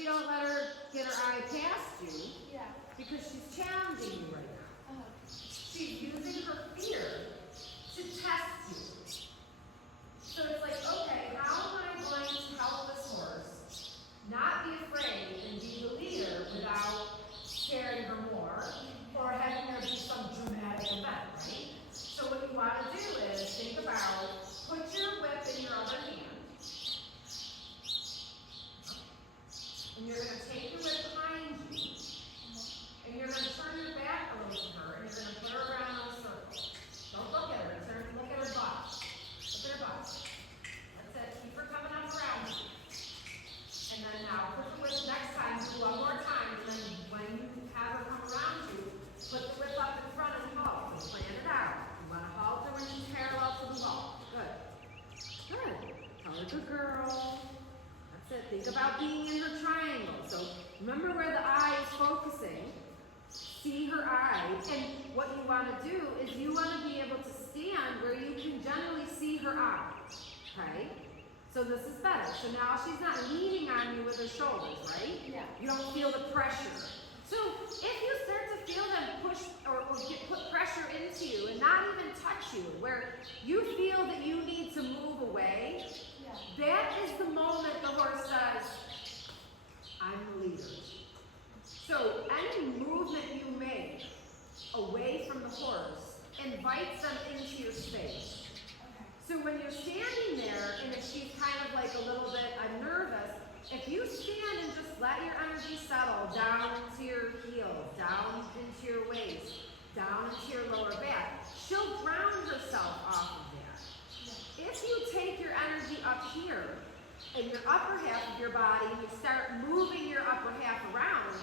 you don't let her get her eye past you. Yeah. Because she's challenging you right now. She's using her fear to test you. So it's like, okay, how am I going to help this horse not be afraid and be the leader without scaring her more or having there be some dramatic event, right? So what you want to do is think about, put your whip in your other hand. And you're going to take your whip behind you. And you're going to turn your back a little to her, and you're going to put her around in a circle. Don't look at her. Look at her butt. Look at her butt. That's it. Keep her coming up around you. And then now, put the whip next time, do one more time, and then when you have her come around you, put the whip up in front and halt. And plan it out. You want to halt her when she's parallel to the wall. Good. Good. Tell her, good girl. That's it. Think about being in her triangle. So remember where the eye is focusing. See her eye, and what you want to do is you want to be able to stand where you can generally see her eye, okay? So this is better. So now she's not leaning on you with her shoulders, right? Yeah. You don't feel the pressure. So if you start to feel them push or put pressure into you and not even touch you, where you feel that you need to move away, that is the moment the horse says, I'm the leader. So any movement you make away from the horse invites them into your space. Okay. So when you're standing there, and if she's kind of like a little bit nervous, if you stand and just let your energy settle down into your heels, down into your waist, down into your lower back, she'll ground herself off of that. If you take your energy up here, in your upper half of your body, and you start moving your upper half around,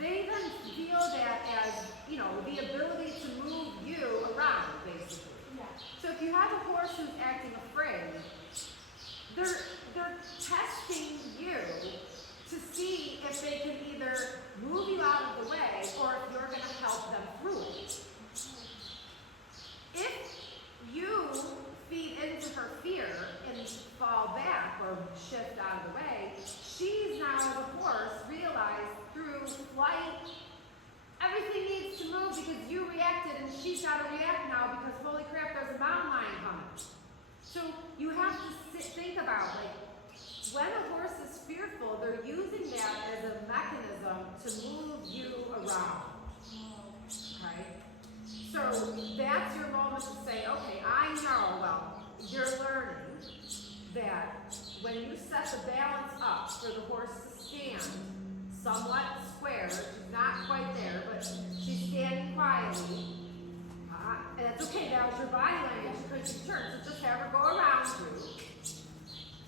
they then feel that as, the ability to move you around, basically. Yeah. So if you have a horse who's acting afraid, they're testing you to see if they can either move you out of the way or if you're going to help them through it. If you feed into her fear and fall back or shift out of the way, she's now, the horse, realized through flight, everything needs to move because you reacted and she's got to react now because holy crap, there's a mountain lion coming. So you have to think about, when a horse is fearful, they're using that as a mechanism to move you around. Okay? So that's your moment to say, okay, I know, you're learning that when you set the balance up for the horse to stand somewhat square, she's not quite there, but she's standing quietly, and that's okay, that was your body language because you turned, so just have her go around you.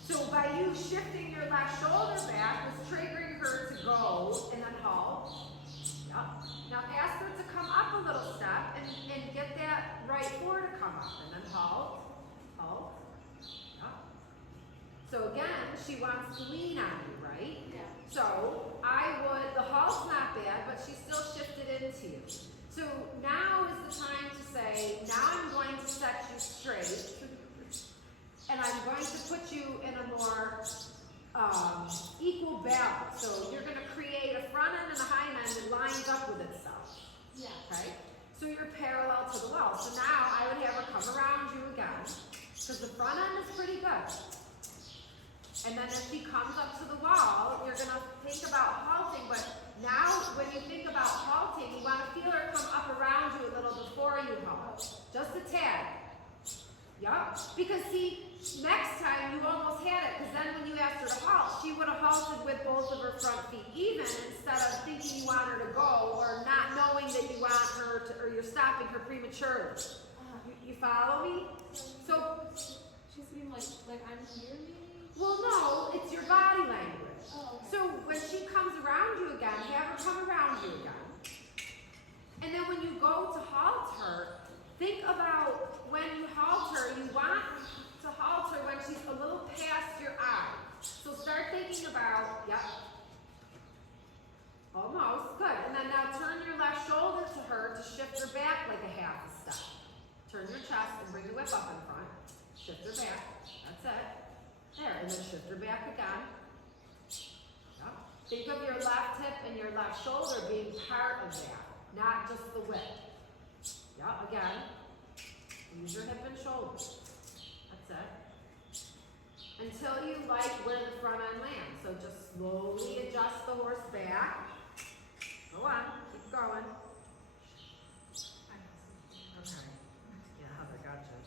So by you shifting your left shoulder back was triggering her to go and then halt. Yep. Now ask her to come up a little step and get that right fore to come up and then halt, halt. Yep. So again, she wants to lean on you, right? Yeah. So the halt's not bad, but she still shifted into you. So now is the time to say, now I'm going to set you straight, and I'm going to put you in a more equal balance. So you're going to create a front end and a hind end that lines up with itself. Yeah. Okay? So you're parallel to the wall. So now I would have her come around you again, because the front end is pretty good. And then if she comes up to the wall, you're going to think about halting, but now when you think about halting, you want to feel her come up around you a little before you halt. Just a tad. Yup. Because see, next time you almost had it, because then when you asked her to halt, she would have halted with both of her front feet even instead of thinking you want her to go or not knowing that you want her to, or you're stopping her prematurely. You follow me? So she's being like I'm here maybe? well, no, it's your body language. Oh, okay. So when she comes around you again, have her come around you again. And then when you go to halt her, think about when you halt her, you want to halt her when she's a little past your eye. So start thinking about, yep, almost, good. And then now turn your left shoulder to her to shift her back like a half a step. Turn your chest and bring the whip up in front. Shift her back, that's it. There, and then shift her back again. Yep. Think of your left hip and your left shoulder being part of that, not just the width. Yeah, again, use your hip and shoulder. That's it. Until you like where the front end lands. So just slowly adjust the horse back. Go on, keep going. Okay. Yeah, Heather, gotcha.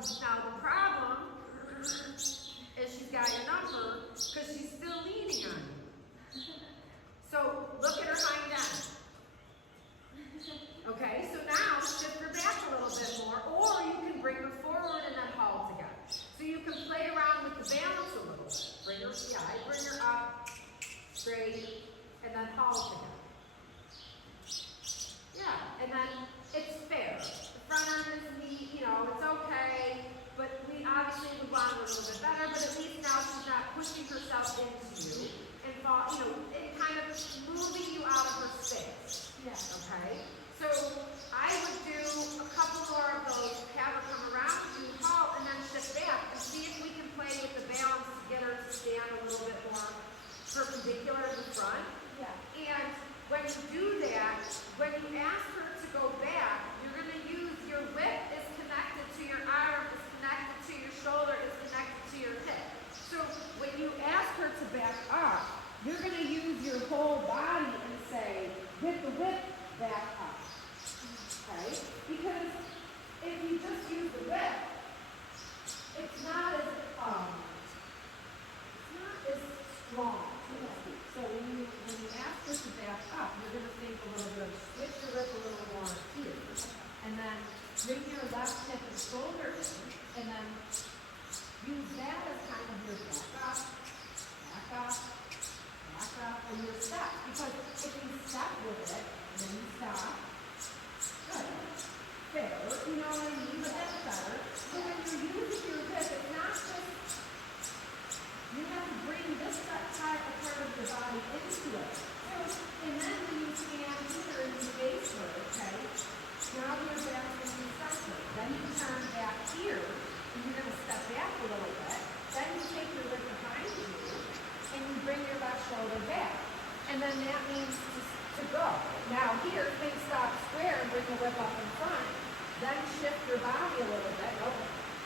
And now the problem is she's got your number because she's still leaning on you. So look at her hind end. Okay, so now shift her back a little bit more, or you can bring her forward and then halt again. So you can play around with the balance a little bit. Bring her, bring her up, straight, and then halt again. Yeah, and then it's fair. The front end is neat, you know, it's okay, but we obviously would want her a little bit better, but at least now she's not pushing herself into you and fall, you know, and kind of moving you out of her space. Yeah. Okay? So I would do a couple more of those, have her come around, do halt, and then shift back, and see if we can play with the balance to get her to stand a little bit more perpendicular to the front. Yeah. And when you do that, when you ask her to go back, you're going to use your whip is connected to your arm, is connected to your shoulder, is connected to your hip. So when you ask her to back up, you're going to use your whole body and say, with the whip, back up. Okay? Because if you just use the whip, it's not as strong. So when you ask her to back up, you're going to think a little bit, switch your whip a little more here, and then bring your left hip and shoulder in, and then use that as kind of your back up, and your step. Because if you step with it, and then you stop, good. Fair, you know what I mean? But that's better. So when you're using your whip, it's not just, you have to bring this part of your body into it. So, and then when you stand here and you face her, okay, now your back is in center. Then you turn back here, and you're going to step back a little bit. Then you take your whip behind you, and you bring your left shoulder back. And then that means to go. Now here, think stop square and bring the whip up in front. Then shift your body a little bit. Oh,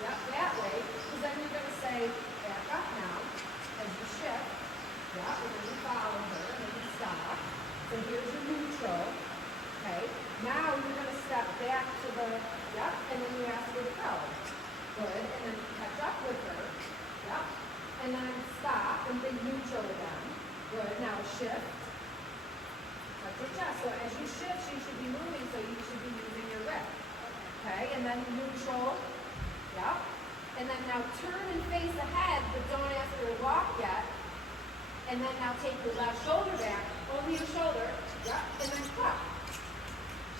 yep, that way. Because then you're going to say, back up now, as you shift. Yep, and then you follow her, and then you stop. So here's your neutral. Okay, now you're going to step back to the, yep, and then you ask her to go. Good, and then catch up with her. Yep, and then stop and think neutral again. Good, now shift. Touch your chest. So as you shift, she should be moving, so you should be using your whip. Okay, and then neutral. Yep. And then now turn and face ahead, but don't ask her to walk yet. And then now take your left shoulder back, only your shoulder. Yep, and then cut.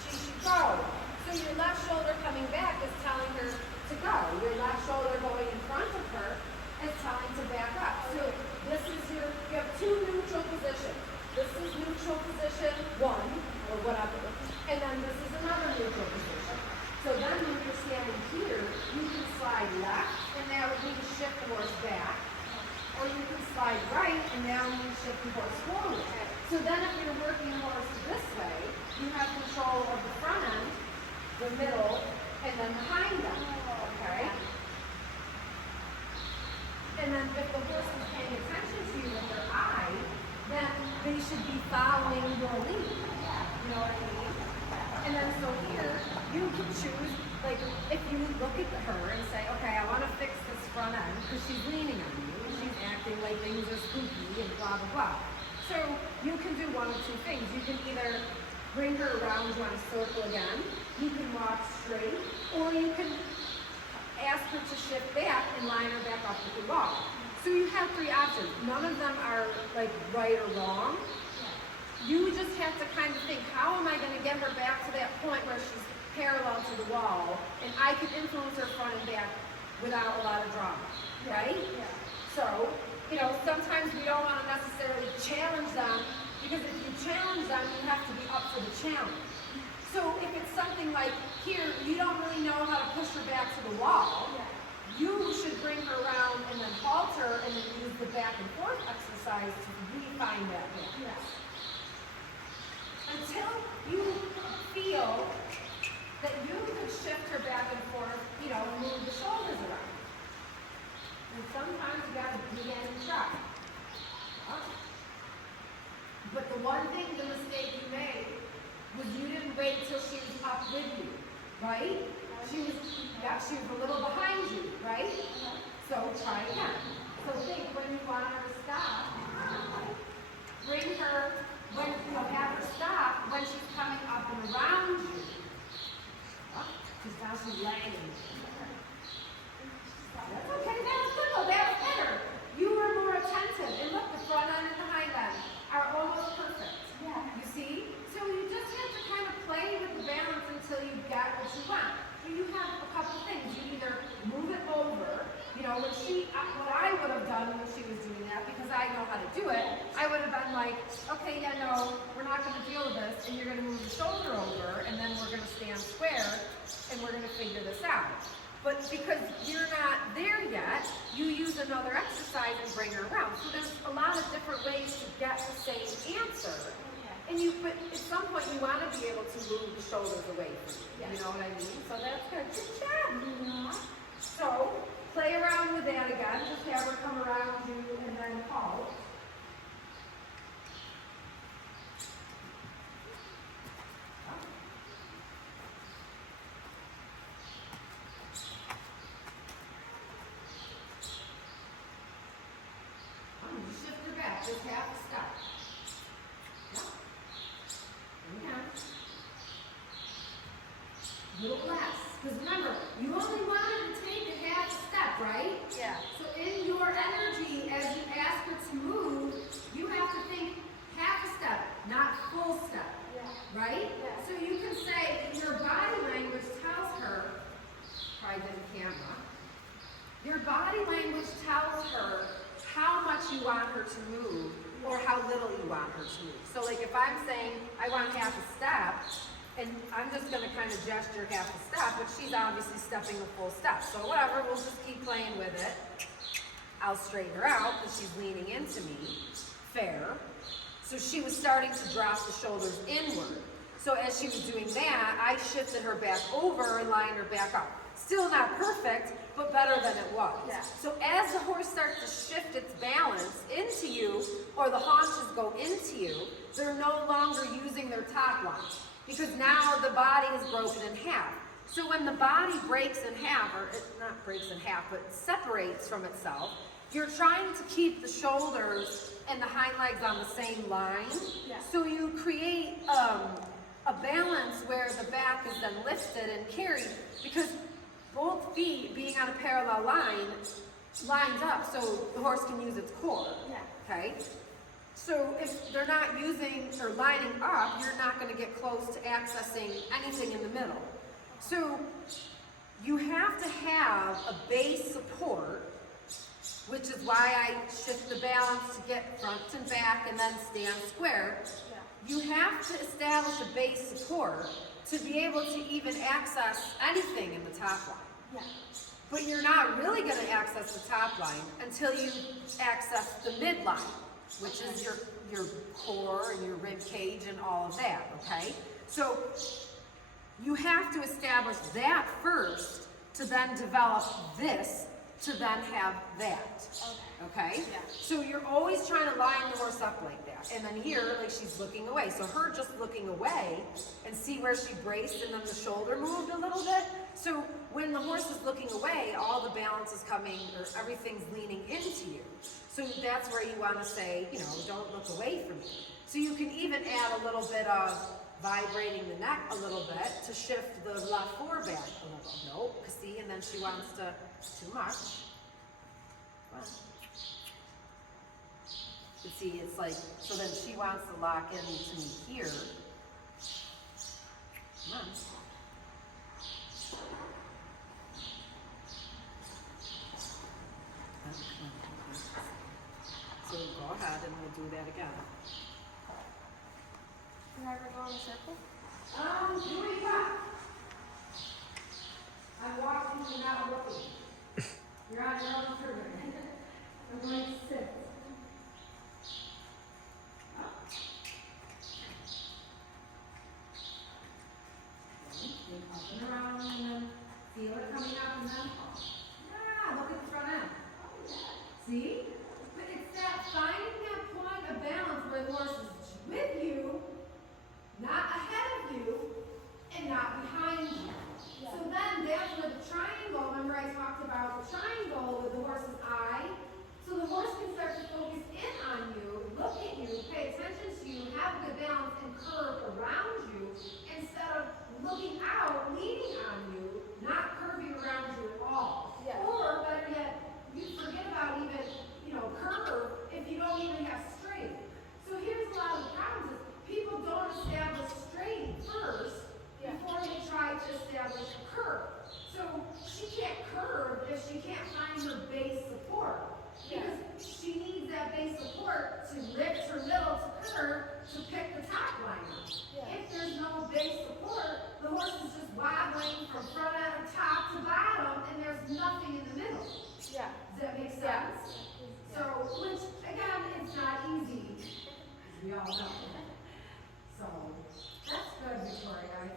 She should go. So your left shoulder coming back is telling her to go. Your left shoulder going in front of her is telling to back up. So this is you have two neutral positions. This is neutral position 1, or whatever. And then this is another neutral position. So then when you're standing here, you can slide left, and now you can shift the horse back. Or you can slide right, and now you can shift the horse forward. So then if you're working the horse this way, you have control of the front end, the middle, and then the hind end. Okay? And then if the horse is paying attention to you with their eye, then they should be following your lead. You know what I mean? And then so here, you can choose, like, if you look at her and say, okay, I want to fix this front end because she's leaning on you, she's acting like things are spooky and blah, blah, blah. So you can do one of two things. You can either bring her around, you want to circle again, you can walk straight, or you can ask her to shift back and line her back up with the wall. So you have 3 options. None of them are like right or wrong. You just have to kind of think, how am I going to get her back to that point where she's parallel to to the wall, and I can influence her front and back without a lot of drama, right? Yeah. So, you know, sometimes we don't want to necessarily challenge them, because if you challenge them, you have to be up for the challenge. So if it's something like, here, you don't really know how to push her back to the wall, you should bring her around and then halt her and then use the back and forth exercise to refine that back. Yeah. Until you feel that you can shift her back and forth, you know, and move the shoulders around. And sometimes you gotta begin and try. But the one thing, the mistake you made, was you didn't wait till she was up with you, right? She was a little behind you, right? So try again. So think when you want her to stop, bring her, when you'll have her stop when she's coming up and around you. Because now she's lagging. That's okay, that was good though, that was better. You were more attentive. And look, the front end and the hind end are almost perfect. Yeah. You see? So you just have to kind of play with the balance until you get what you want. But you have a couple things. You either move it over, you know, what I would have done when she was doing that, because I know how to do it, I would have been like, okay, yeah, no, we're not going to deal with this, and you're going to move the shoulder over, and then we're going to stand square, and we're going to figure this out. But because you're not there yet, you use another exercise and bring her around. So there's a lot of different ways to get the same answer. And but at some point you want to be able to move the shoulders away from you. You know what I mean? So that's good. Good job. So play around with that again. Just have her come around you and then halt. Shift her back. Just half a step. A little less. Because remember, you only wanted to take a half step, right? Yeah. So in your energy, as you ask her to move, you have to think half a step, not full step. Yeah. Right? Yeah. So you can say, your body language tells her, try the camera, your body language tells her how much you want her to move or how little you want her to move. So like if I'm saying, I want half a step, and I'm just going to kind of gesture half a step, but she's obviously stepping a full step. So whatever, we'll just keep playing with it. I'll straighten her out because she's leaning into me. Fair. So she was starting to drop the shoulders inward. So as she was doing that, I shifted her back over and lined her back up. Still not perfect, but better than it was. Yeah. So as the horse starts to shift its balance into you, or the haunches go into you, they're no longer using their top line. Because now the body is broken in half. So when the body breaks in half, or it not breaks in half, but separates from itself, you're trying to keep the shoulders and the hind legs on the same line. Yeah. So you create a balance where the back is then lifted and carried, because both feet being on a parallel line lines up so the horse can use its core. Yeah. Okay? So if they're not using or lining up, you're not going to get close to accessing anything in the middle. So you have to have a base support, which is why I shift the balance to get front and back and then stand square. Yeah. You have to establish a base support to be able to even access anything in the top line. Yeah. But you're not really going to access the top line until you access the midline, which is your core and your rib cage and all of that, okay? So you have to establish that first to then develop this to then have that, okay? Yeah. So you're always trying to line the horse up like that. And then here, like she's looking away. So her just looking away and see where she braced and then the shoulder moved a little bit. So when the horse is looking away, all the balance is coming, or everything's leaning into you. So that's where you want to say, you know, don't look away from me. So you can even add a little bit of vibrating the neck a little bit to shift the left fore back a little. Nope, see, and then she wants to, too much. You see, it's like, so then she wants to lock into me here. Come on. that again. Can I ever go in a circle? Do what you got. I'm watching you not looking. You're on your own turn. I'm going to sit. Up and around and then feel it coming up and then look at the front end. See? But it's that finding that point of balance where the horse is with you, not ahead of you, and not behind